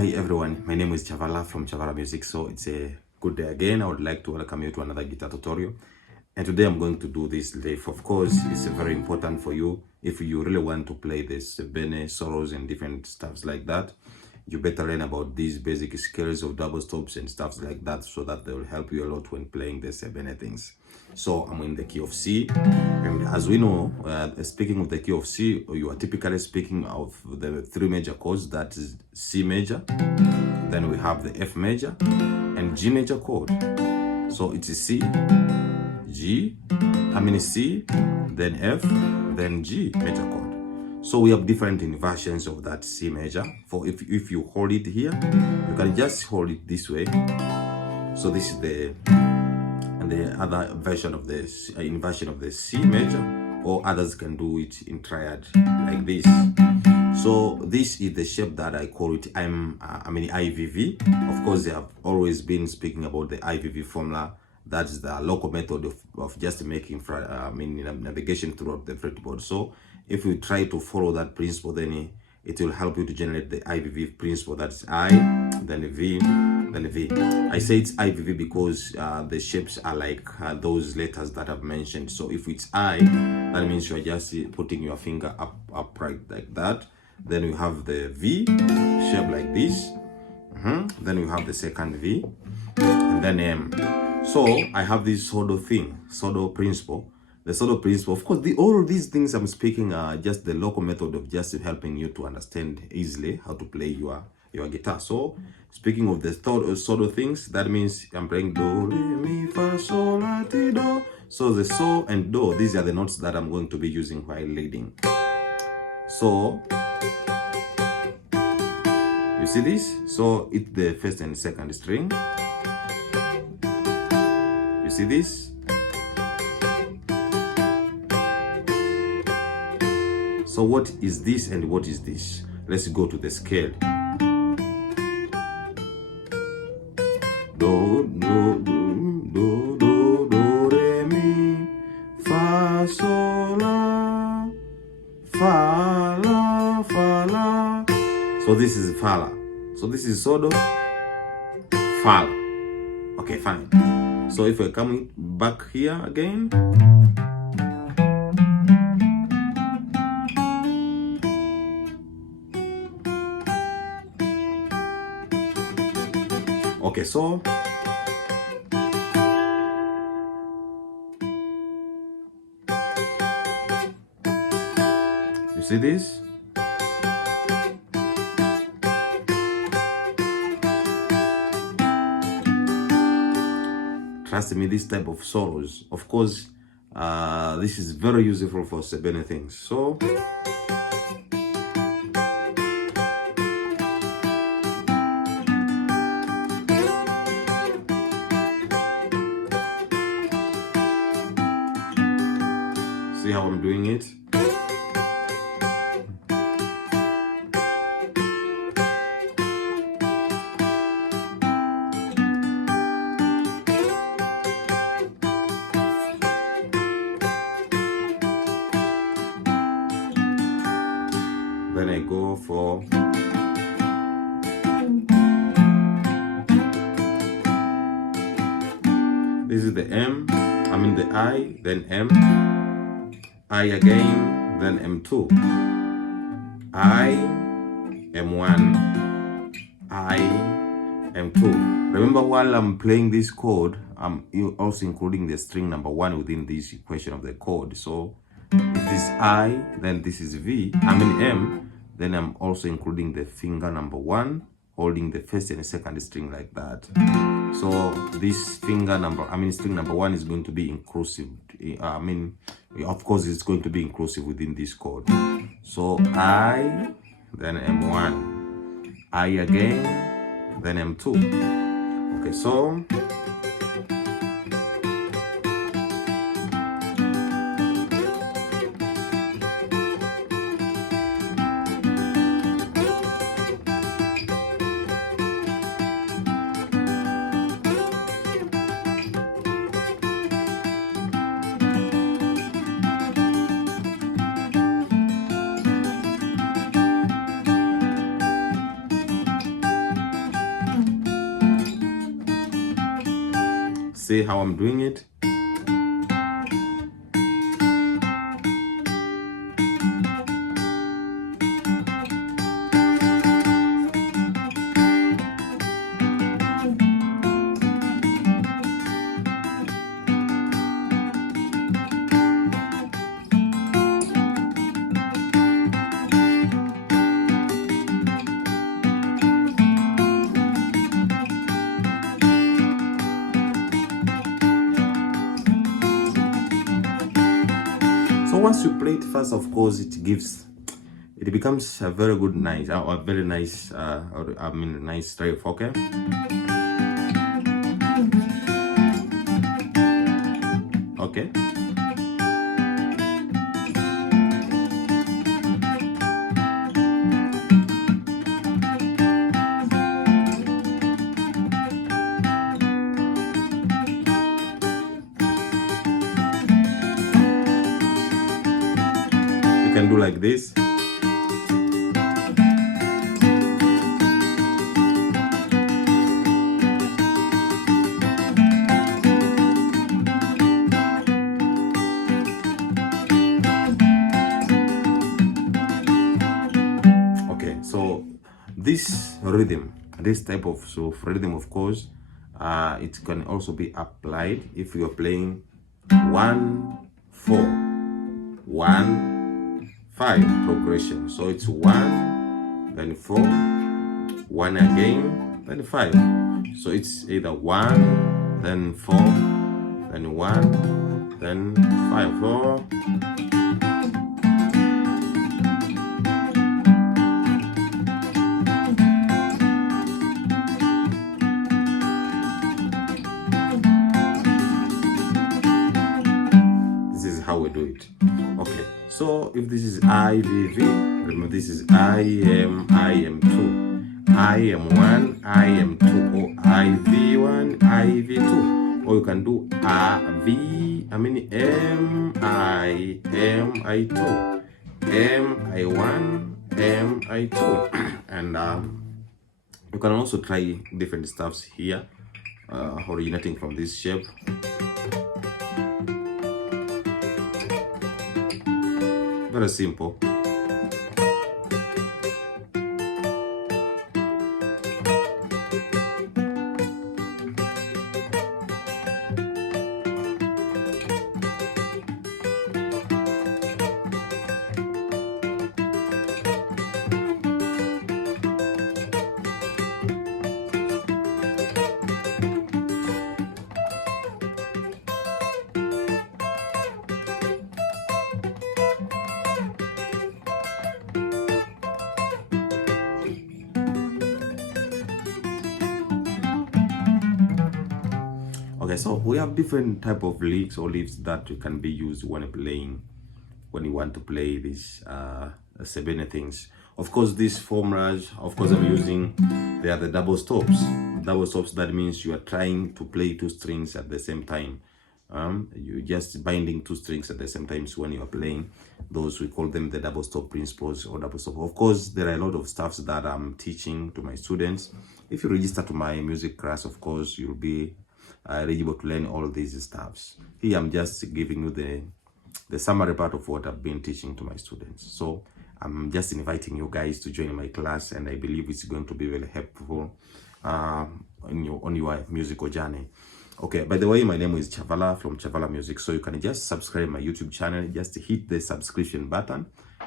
Hi everyone, my name is Chavala from Chavala Music. So it's a good day again. I would like to welcome you to another guitar tutorial. And today I'm going to do this riff. Of course, it's very important for you if you really want to play this bene, solos and different stuffs like that. You better learn about these basic scales of double stops and stuffs like that, so that they will help you a lot when playing the bene things. So I'm in the key of C, and as we know, speaking of the key of C, you are typically speaking of the three major chords, that is C major, then we have the F major and G major chord. So it is C, C, then F, then G major chord. So we have different inversions of that C major. For if you hold it here, you can just hold it this way. So this is the other version of the inversion of the C major, or others can do it in triad like this. So this is the shape that I call it IVV. Of course, they have always been speaking about the IVV formula. That is the local method of just making navigation throughout the fretboard. So if you try to follow that principle, then it will help you to generate the IVV principle. That's I, then V, then V. I say it's IVV because the shapes are like those letters that I've mentioned. So if it's I, that means you're just putting your finger upright like that. Then you have the V shape like this. Then you have the second V, and then M. So I have this sort of thing, sort of principle. The sort of principle, of course, all of these things I'm speaking are just the local method of just helping you to understand easily how to play your guitar. So speaking of the sort of things, that means I'm playing do, re, mi, fa, sol, la, ti, do. So the so and do, these are the notes that I'm going to be using while leading. So you see this? So it's the first and second string. You see this? So what is this and what is this? Let's go to the scale. Do, do, do, do, do, do, re, mi, fa, sol, la, fa, la, fa, la. So this is fa, la. So this is sort of fa, la. Okay, fine. So if we're coming back here again, okay, so you see this? Trust me, this type of solos, of course, this is very useful for many things. So see how I'm doing it? Then I go for this is the M, the I, then M, I again, then M2, I, M1, I, M2. Remember, while I'm playing this chord, I'm also including the string number 1 within this equation of the chord. So if this I, then this is V, M, then I'm also including the finger number 1, holding the first and second string like that. So this finger number, string number 1 is going to be inclusive. Of course, it's going to be inclusive within this chord. So I, then M1, I again, then M2. Okay, so see how I'm doing it. So once you play it first, of course, it becomes a very good, nice, a very nice, nice riff. Okay. Okay. You can do like this. Okay, so this rhythm, this type of rhythm, of course, it can also be applied if you're playing 1-4, 1-5 progression. So it's 1, then 4, 1 again, then 5. So it's either 1, then 4, then 1, then 5. 4. How we do it. Okay, so if this is IVV, remember this is IM2, IM1, IM2, or IV1, IV2, or you can do MI2, MI1, MI2, and you can also try different stuffs here, originating from this shape. Very simple. Okay, so we have different type of licks or lifts that can be used when you want to play these Sebene things. Of course, these formulas, of course, I'm using, they are the double stops. Double stops, that means you are trying to play 2 strings at the same time. You're just binding 2 strings at the same time. So when you are playing those, we call them the double stop principles or double stop. Of course, there are a lot of stuffs that I'm teaching to my students. If you register to my music class, of course, you'll be eligible to learn all these stuffs. Here I'm just giving you the summary part of what I've been teaching to my students. So I'm just inviting you guys to join my class, and I believe it's going to be very helpful on your musical journey. Okay, by the way, my name is Chavala from Chavala Music. So you can just subscribe my YouTube channel, just hit the subscription button.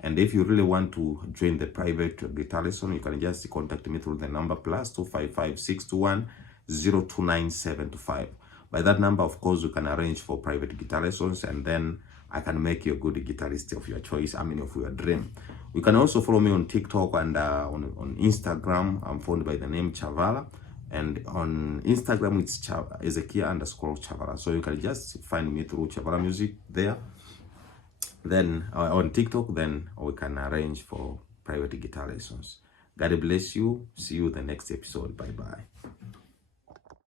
And if you really want to join the private guitar lesson, you can just contact me through the number +255 621 029725. By that number, of course, you can arrange for private guitar lessons, and then I can make you a good guitarist of your choice, of your dream. You can also follow me on TikTok and on Instagram. I'm found by the name Chavala, and on Instagram it's Ezekiel_Chavala. So you can just find me through Chavala Music there. Then on TikTok, then we can arrange for private guitar lessons. God bless you. See you in the next episode. Bye bye.